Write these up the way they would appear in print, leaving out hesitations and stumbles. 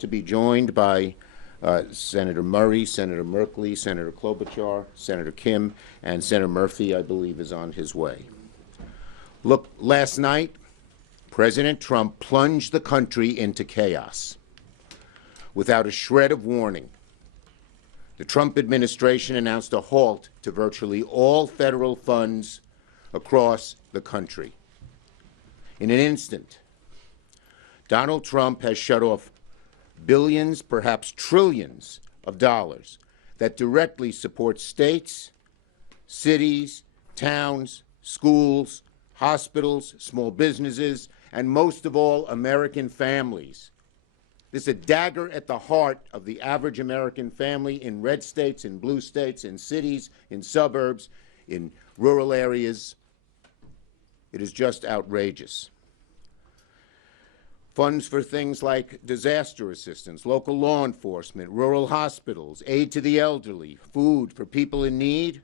to be joined by Senator Murray, Senator Merkley, Senator Klobuchar, Senator Kim, and Senator Murphy, I believe, is on his way. Look, last night, President Trump plunged the country into chaos without a shred of warning. The Trump administration announced a halt to virtually all federal funds across the country. In an instant, Donald Trump has shut off billions, perhaps trillions of dollars that directly support states, cities, towns, schools, hospitals, small businesses, and most of all, American families. This is a dagger at the heart of the average American family in red states, in blue states, in cities, in suburbs, in rural areas. It is just outrageous. Funds for things like disaster assistance, local law enforcement, rural hospitals, aid to the elderly, food for people in need,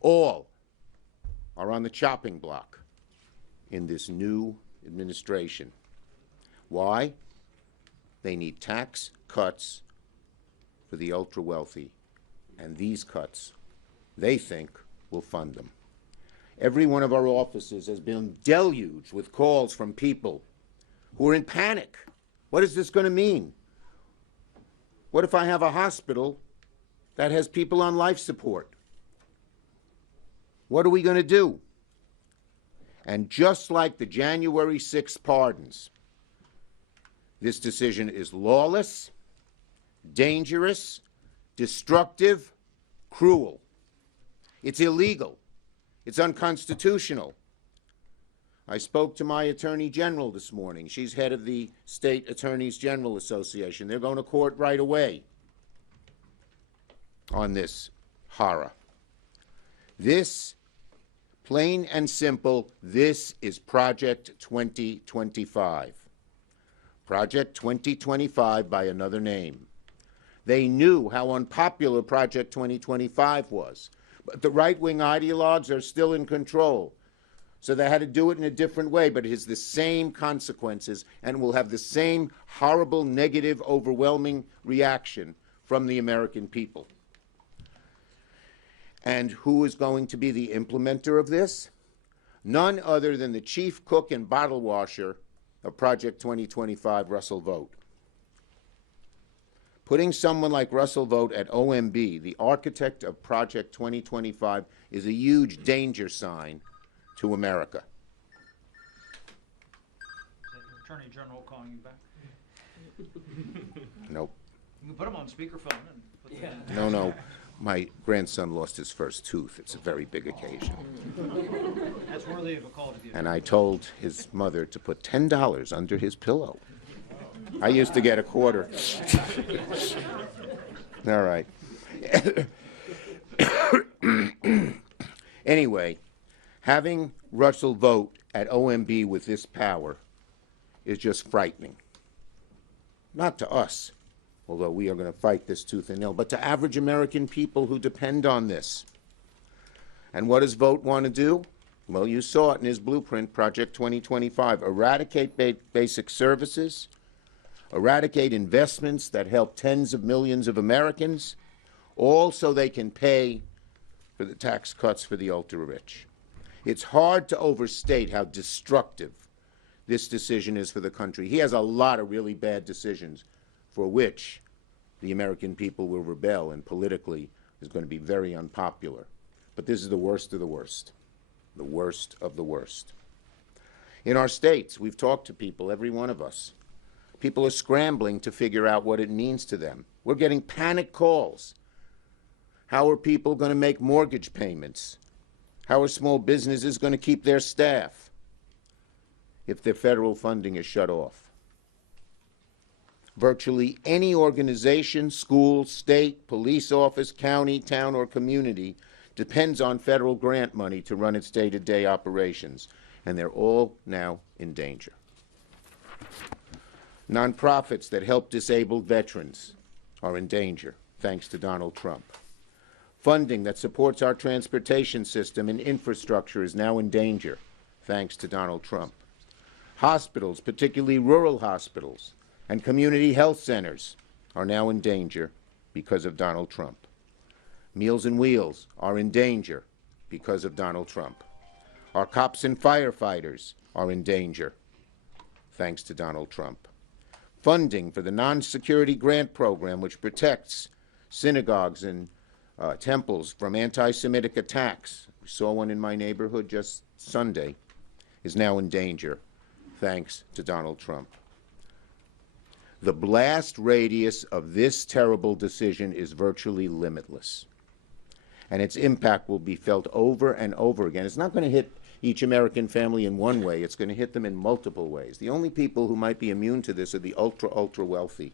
all are on the chopping block in this new administration. Why? They need tax cuts for the ultra-wealthy, and these cuts, they think, will fund them. Every one of our offices has been deluged with calls from people who are in panic. What is this going to mean? What if I have a hospital that has people on life support? What are we going to do? And just like the January 6th pardons, this decision is lawless, dangerous, destructive, cruel. It's illegal. It's unconstitutional. I spoke to my Attorney General this morning. She's head of the State Attorneys General Association. They're going to court right away on this horror. This, plain and simple, this is Project 2025. Project 2025 by another name. They knew how unpopular Project 2025 was, but the right-wing ideologues are still in control. So they had to do it in a different way, but it has the same consequences and will have the same horrible, negative, overwhelming reaction from the American people. And who is going to be the implementer of this? None other than the chief cook and bottle washer of Project 2025, Russell Vought. Putting someone like Russell Vought at OMB, the architect of Project 2025, is a huge danger sign to America. Is that your Attorney General calling you back? Nope. You can put him on speakerphone and put that in. No. My grandson lost his first tooth. It's a very big occasion. That's worthy of a call to the And I told his mother to put $10 under his pillow. I used to get a quarter. All right. Anyway, having Russell Vought at OMB with this power is just frightening. Not to us, although we are going to fight this tooth and nail, but to average American people who depend on this. And what does Vought want to do? Well, you saw it in his blueprint, Project 2025. Eradicate basic services, eradicate investments that help tens of millions of Americans, all so they can pay for the tax cuts for the ultra-rich. It's hard to overstate how destructive this decision is for the country. He has a lot of really bad decisions for which the American people will rebel, and politically is going to be very unpopular. But this is the worst of the worst. The worst of the worst. In our states, we've talked to people, every one of us. People are scrambling to figure out what it means to them. We're getting panic calls. How are people going to make mortgage payments? How are small businesses going to keep their staff if their federal funding is shut off? Virtually any organization, school, state, police office, county, town, or community depends on federal grant money to run its day-to-day operations, and they're all now in danger. Nonprofits that help disabled veterans are in danger, thanks to Donald Trump. Funding that supports our transportation system and infrastructure is now in danger, thanks to Donald Trump. Hospitals, particularly rural hospitals, And community health centers are now in danger because of Donald Trump. Meals and Wheels are in danger because of Donald Trump. Our cops and firefighters are in danger thanks to Donald Trump. Funding for the non-security grant program, which protects synagogues and temples from anti-Semitic attacks, we saw one in my neighborhood just Sunday, is now in danger thanks to Donald Trump. The blast radius of this terrible decision is virtually limitless, and its impact will be felt over and over again. It's not going to hit each American family in one way. It's going to hit them in multiple ways. The only people who might be immune to this are the ultra wealthy,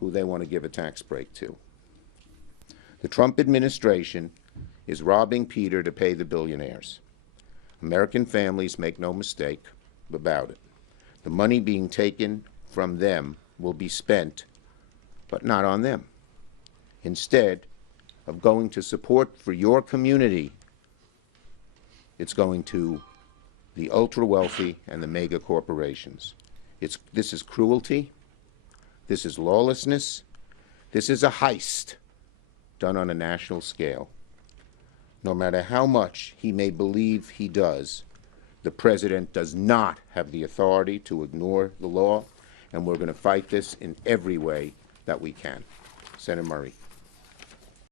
who they want to give a tax break to. The Trump administration is robbing Peter to pay the billionaires. American families, make no mistake about it. The money being taken from them will be spent, but not on them. Instead of going to support for your community, it's going to the ultra-wealthy and the mega corporations. This is cruelty. This is lawlessness. This is a heist done on a national scale. No matter how much he may believe he does, the president does not have the authority to ignore the law, and we're going to fight this in every way that we can. Senator Murray.